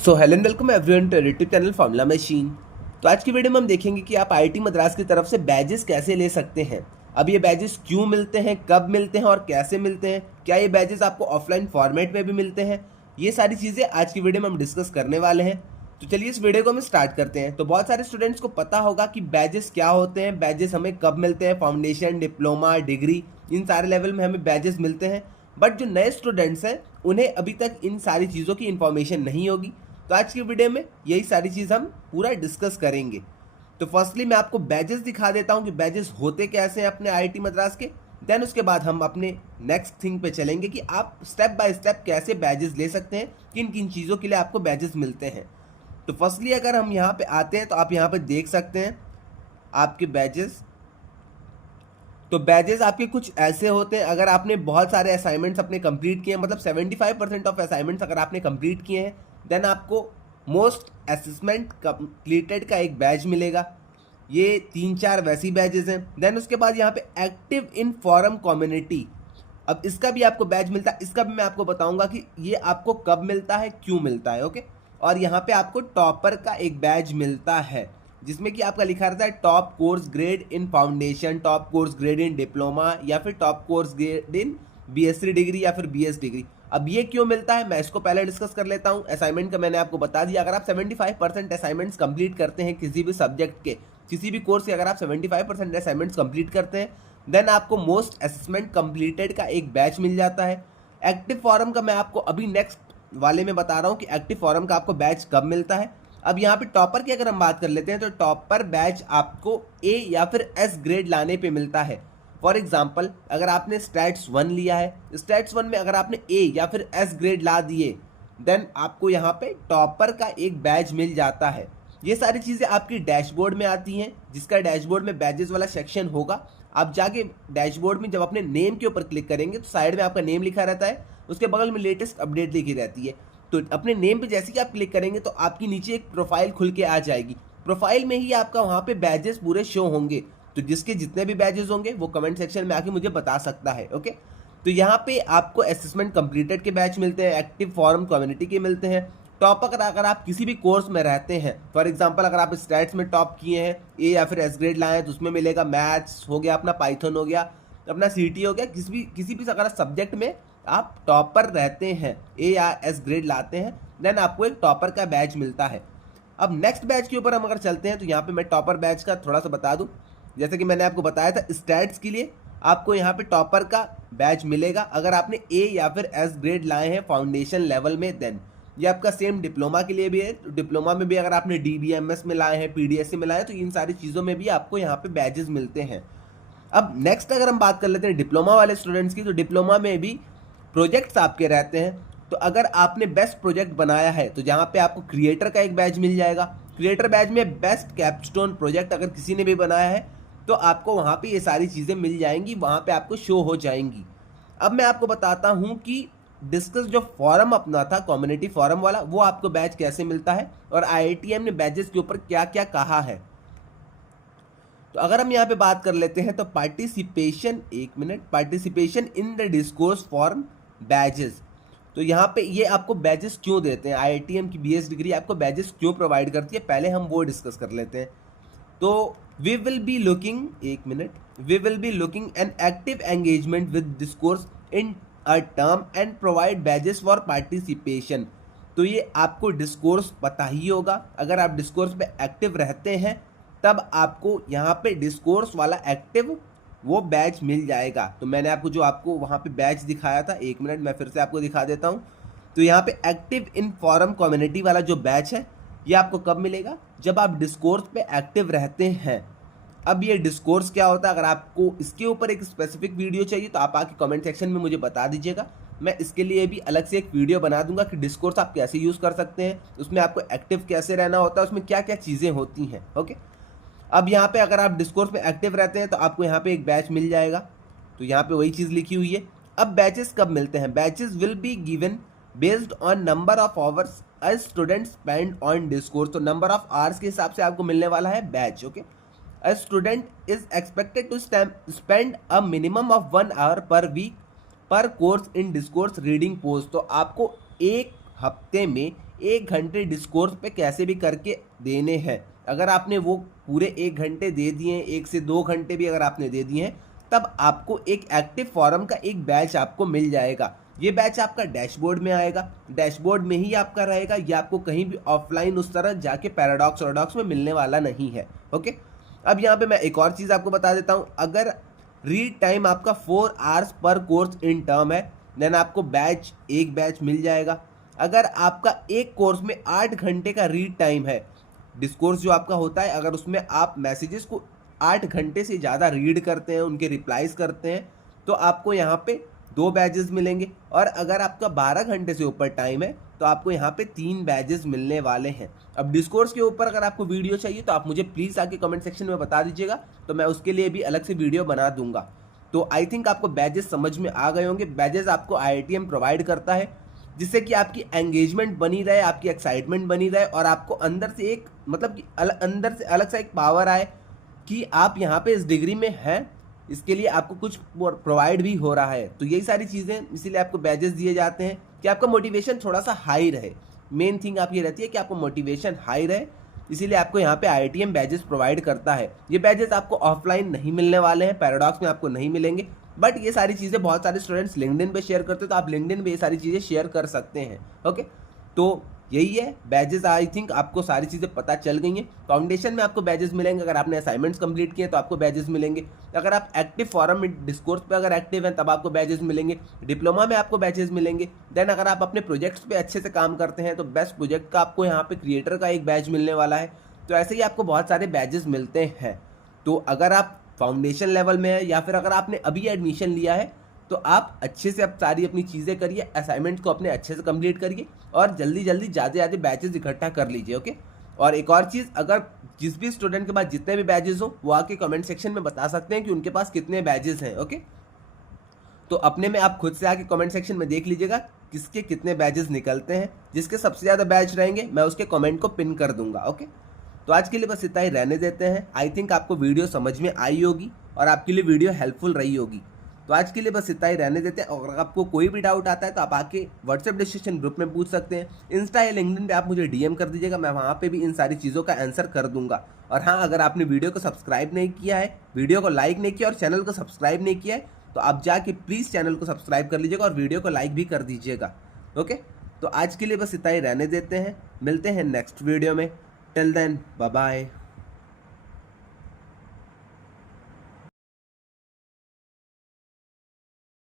So hello and welcome everyone to YouTube channel Formula Machine. तो आज की video में हम देखेंगे कि आप आईआईटी मद्रास की तरफ से बैजेस कैसे ले सकते हैं। अब ये बैजेस क्यों मिलते हैं, कब मिलते हैं और कैसे मिलते हैं, क्या ये बैजेस आपको ऑफलाइन फॉर्मेट में भी मिलते हैं, ये सारी चीज़ें आज की वीडियो में हम डिस्कस करने वाले हैं। तो चलिए इस वीडियो को हम स्टार्ट करते हैं। तो बहुत सारे स्टूडेंट्स को पता होगा कि बैजेस क्या होते हैं, बैजेस हमें कब मिलते हैं, फाउंडेशन, डिप्लोमा, डिग्री, इन सारे लेवल में हमें बैजेस मिलते हैं। बट जो नए स्टूडेंट्स हैं उन्हें अभी तक इन सारी चीज़ों की इन्फॉर्मेशन नहीं होगी। तो आज की वीडियो में यही सारी चीज़ हम पूरा डिस्कस करेंगे। तो फर्स्टली मैं आपको बैजेस दिखा देता हूं कि बैजेस होते कैसे हैं अपने आईआईटी मद्रास के। देन उसके बाद हम अपने नेक्स्ट थिंग पे चलेंगे कि आप स्टेप बाय स्टेप कैसे बैजेस ले सकते हैं, किन किन चीज़ों के लिए आपको बैजेस मिलते हैं। तो फर्स्टली अगर हम यहाँ पे आते हैं तो आप यहाँ पे देख सकते हैं आपके बैजेस। तो बैजेस आपके कुछ ऐसे होते हैं, अगर आपने बहुत सारे असाइनमेंट्स अपने कंप्लीट किए हैं, मतलब 75% ऑफ असाइनमेंट्स अगर आपने कंप्लीट किए हैं, देन आपको मोस्ट असेसमेंट कंप्लीटेड का एक बैज मिलेगा। ये 3-4 वैसी बैजेस हैं। देन उसके बाद यहाँ पे एक्टिव इन फॉरम कम्युनिटी, अब इसका भी आपको बैज मिलता है। इसका भी मैं आपको बताऊंगा कि ये आपको कब मिलता है, क्यों मिलता है। ओके, और यहाँ पे आपको टॉपर का एक बैज मिलता है जिसमें कि आपका लिखा रहता है टॉप कोर्स ग्रेड इन फाउंडेशन, टॉप कोर्स ग्रेड इन डिप्लोमा या फिर टॉप कोर्स ग्रेड इन बीएससी डिग्री या फिर बीएस डिग्री। अब ये क्यों मिलता है मैं इसको पहले डिस्कस कर लेता हूँ। असाइनमेंट का मैंने आपको बता दिया, अगर आप 75% असाइनमेंट्स कंप्लीट करते हैं किसी भी सब्जेक्ट के, किसी भी कोर्स के, अगर आप 75% असाइनमेंट्स कंप्लीट करते हैं, देन आपको मोस्ट असेसमेंट कंप्लीटेड का एक बैच मिल जाता है। एक्टिव फॉरम का मैं आपको अभी नेक्स्ट वाले में बता रहा हूँ कि एक्टिव फॉरम का आपको बैच कब मिलता है। अब यहाँ पे टॉपर की अगर हम बात कर लेते हैं तो टॉपर बैच आपको ए या फिर एस ग्रेड लाने पे मिलता है। फॉर एग्जाम्पल अगर आपने स्टैट्स 1 लिया है, स्टैट्स 1 में अगर आपने ए या फिर एस ग्रेड ला दिए, देन आपको यहाँ पे टॉपर का एक बैच मिल जाता है। ये सारी चीज़ें आपकी डैशबोर्ड में आती हैं, जिसका डैशबोर्ड में बैजेस वाला सेक्शन होगा। आप जाके डैशबोर्ड में जब अपने नेम के ऊपर क्लिक करेंगे तो साइड में आपका नेम लिखा रहता है, उसके बगल में लेटेस्ट अपडेट लिखी रहती है। तो अपने नेम पे जैसे कि आप क्लिक करेंगे तो आपकी नीचे एक प्रोफाइल खुल के आ जाएगी। प्रोफाइल में ही आपका वहाँ पे बैजेस पूरे शो होंगे। तो जिसके जितने भी बैजेस होंगे वो कमेंट सेक्शन में आके मुझे बता सकता है। ओके, तो यहाँ पे आपको असेसमेंट कंप्लीटेड के बैच मिलते हैं, एक्टिव फॉरम कम्युनिटी के मिलते हैं। टॉप अगर आप किसी भी कोर्स में रहते हैं, फॉर एग्जांपल अगर आप स्टैट्स में टॉप किए हैं, ए या फिर एस ग्रेड लाए हैं, तो उसमें मिलेगा। मैथ्स हो गया, अपना पाइथन हो गया, अपना सीटी हो गया, किसी भी अगर सब्जेक्ट में आप टॉपर रहते हैं, ए या एस ग्रेड लाते हैं, देन आपको एक टॉपर का बैच मिलता है। अब नेक्स्ट बैच के ऊपर हम अगर चलते हैं तो यहाँ पे मैं टॉपर बैच का थोड़ा सा बता दूं। जैसे कि मैंने आपको बताया था, स्टैट्स के लिए आपको यहाँ पे टॉपर का बैच मिलेगा अगर आपने ए या फिर एस ग्रेड लाए हैं फाउंडेशन लेवल में। देन ये आपका सेम डिप्लोमा के लिए भी है। डिप्लोमा में भी अगर आपने डीबीएमएस में लाए हैं, पीडीएससी में लाए हैं, तो इन सारी चीज़ों में भी आपको यहाँ पे बैचेस मिलते हैं। अब नेक्स्ट अगर हम बात कर लेते हैं डिप्लोमा वाले स्टूडेंट्स की, तो डिप्लोमा में भी प्रोजेक्ट्स आपके रहते हैं। तो अगर आपने बेस्ट प्रोजेक्ट बनाया है तो जहाँ पे आपको क्रिएटर का एक बैच मिल जाएगा। क्रिएटर बैच में बेस्ट कैपस्टोन प्रोजेक्ट अगर किसी ने भी बनाया है तो आपको वहाँ पे ये सारी चीज़ें मिल जाएंगी, वहाँ पे आपको शो हो जाएंगी। अब मैं आपको बताता हूँ कि डिस्कस जो फॉरम अपना था कम्युनिटी फॉरम वाला, वो आपको बैच कैसे मिलता है और आईआईटीएम ने बैचेस के ऊपर क्या क्या कहा है। तो अगर हम यहाँ पे बात कर लेते हैं तो पार्टिसिपेशन, एक minute, participation in the discourse form badges. तो यहाँ पे ये आपको बैजेस क्यों देते हैं, आईआईटीएम की बीएस डिग्री आपको बैजेस क्यों प्रोवाइड करती है, पहले हम वो डिस्कस कर लेते हैं। तो वी विल बी लुकिंग, एक minute, we will be looking an active engagement with discourse in a term and provide badges for participation. तो ये आपको डिस्कोर्स पता ही होगा, अगर आप डिस्कोर्स पे एक्टिव रहते हैं तब आपको यहाँ पे डिस्कोर्स वाला एक्टिव वो बैच मिल जाएगा। तो मैंने आपको जो आपको वहाँ पे बैच दिखाया था, एक मिनट मैं फिर से आपको दिखा देता हूँ। तो यहाँ पे एक्टिव इन फॉरम कम्युनिटी वाला जो बैच है ये आपको कब मिलेगा, जब आप डिस्कोर्स पे एक्टिव रहते हैं। अब ये डिस्कोर्स क्या होता है, अगर आपको इसके ऊपर एक स्पेसिफिक वीडियो चाहिए तो आप आके कमेंट सेक्शन में मुझे बता दीजिएगा। मैं इसके लिए भी अलग से एक वीडियो बना दूंगा कि डिस्कोर्स आप कैसे यूज़ कर सकते हैं, उसमें आपको एक्टिव कैसे रहना होता है, उसमें क्या क्या चीज़ें होती हैं। ओके, अब यहाँ पे अगर आप डिस्कोर्स में एक्टिव रहते हैं तो आपको यहाँ पे एक बैच मिल जाएगा। तो यहाँ पे वही चीज़ लिखी हुई है। अब बैचेस कब मिलते हैं, batches will be given based on number of hours a student spend on discourse. तो नंबर ऑफ आवर्स के हिसाब से आपको मिलने वाला है batch. Okay, a student is expected to spend a minimum of 1 hour per week per course in discourse reading post. तो आपको एक हफ्ते में 1 घंटे डिस्कोर्स पे कैसे भी करके देने हैं। अगर आपने वो पूरे 1 घंटे दे दिए, 1 से 2 घंटे भी अगर आपने दे दिए हैं, तब आपको एक एक्टिव फोरम का एक बैच आपको मिल जाएगा। ये बैच आपका डैशबोर्ड में आएगा, डैशबोर्ड में ही आपका रहेगा, ये आपको कहीं भी ऑफलाइन उस तरह जाके पैराडॉक्स में मिलने वाला नहीं है। ओके, अब यहाँ पे मैं एक और चीज़ आपको बता देता हूँ। अगर रीड टाइम आपका 4 hours per course in term है, देन आपको एक बैच मिल जाएगा। अगर आपका एक कोर्स में 8 घंटे का रीड टाइम है, डिस्कोर्स जो आपका होता है, अगर उसमें आप मैसेजेस को 8 घंटे से ज़्यादा रीड करते हैं, उनके रिप्लाईज करते हैं, तो आपको यहाँ पे 2 बैजेस मिलेंगे। और अगर आपका 12 घंटे से ऊपर टाइम है तो आपको यहाँ पे 3 बैजेस मिलने वाले हैं। अब डिस्कोर्स के ऊपर अगर आपको वीडियो चाहिए तो आप मुझे प्लीज़ आके कमेंट सेक्शन में बता दीजिएगा, तो मैं उसके लिए भी अलग से वीडियो बना दूंगा। तो आई थिंक आपको बैजेस समझ में आ गए होंगे। बैजेस आपको IITM प्रोवाइड करता है, जिससे कि आपकी एंगेजमेंट बनी रहे, आपकी एक्साइटमेंट बनी रहे, और आपको अंदर से एक मतलब कि अंदर से अलग सा एक पावर आए कि आप यहाँ पे इस डिग्री में हैं, इसके लिए आपको कुछ प्रोवाइड भी हो रहा है। तो यही सारी चीज़ें, इसीलिए आपको बैजेस दिए जाते हैं कि आपका मोटिवेशन थोड़ा सा हाई रहे। मेन थिंग आप ये रहती है कि आपको मोटिवेशन हाई रहे, इसीलिए आपको यहाँ पे IITM बैजेस प्रोवाइड करता है। ये बैजेस आपको ऑफलाइन नहीं मिलने वाले हैं, पैराडॉक्स में आपको नहीं मिलेंगे, बट ये सारी चीज़ें बहुत सारे स्टूडेंट्स लिंक्डइन पे शेयर करते हैं, तो आप लिंक्डइन पे ये सारी चीज़ें शेयर कर सकते हैं। ओके, तो यही है बैजेस। आई थिंक आपको सारी चीज़ें पता चल गई हैं। फाउंडेशन में आपको बैजेस मिलेंगे, अगर आपने असाइनमेंट्स कंप्लीट किए तो आपको बैजेस मिलेंगे। अगर आप एक्टिव फॉरम में डिस्कोर्स पे अगर एक्टिव हैं तब आपको बैजेस मिलेंगे। डिप्लोमा में आपको बैजेस मिलेंगे। देन अगर आप अपने प्रोजेक्ट्स पे अच्छे से काम करते हैं तो बेस्ट प्रोजेक्ट का आपको यहाँ पे क्रिएटर का एक बैच मिलने वाला है। तो ऐसे ही आपको बहुत सारे बैजेस मिलते हैं। तो अगर आप फाउंडेशन लेवल में है या फिर अगर आपने अभी एडमिशन लिया है तो आप अच्छे से अब सारी अपनी चीज़ें करिए, असाइनमेंट को अपने अच्छे से कंप्लीट करिए और जल्दी जल्दी ज़्यादा बैचेस इकट्ठा कर लीजिए। ओके, और एक और चीज़, अगर जिस भी स्टूडेंट के पास जितने भी बैचेस हो वो आके कमेंट सेक्शन में बता सकते हैं कि उनके पास कितने बैचेस हैं। ओके, तो अपने में आप खुद से आके कमेंट सेक्शन में देख लीजिएगा किसके कितने बैचेस निकलते हैं। जिसके सबसे ज़्यादा बैच रहेंगे मैं उसके कमेंट को पिन कर दूंगा। ओके, तो आज के लिए बस इतना ही रहने देते हैं। आई थिंक आपको वीडियो समझ में आई होगी और आपके लिए वीडियो हेल्पफुल रही होगी। तो आज के लिए बस इतना ही रहने देते हैं। और अगर आपको कोई भी डाउट आता है तो आप आके व्हाट्सएप डिस्कशन ग्रुप में पूछ सकते हैं। इंस्टा या लिंक्डइन पे आप मुझे DM कर दीजिएगा, मैं वहाँ पे भी इन सारी चीज़ों का आंसर कर दूंगा। और हाँ, अगर आपने वीडियो को सब्सक्राइब नहीं किया है, वीडियो को लाइक नहीं किया और चैनल को सब्सक्राइब नहीं किया है, तो आप जाके प्लीज़ चैनल को सब्सक्राइब कर लीजिएगा और वीडियो को लाइक भी कर दीजिएगा। ओके, तो आज के लिए बस इतना ही रहने देते हैं। मिलते हैं नेक्स्ट वीडियो में। Till then, bye bye.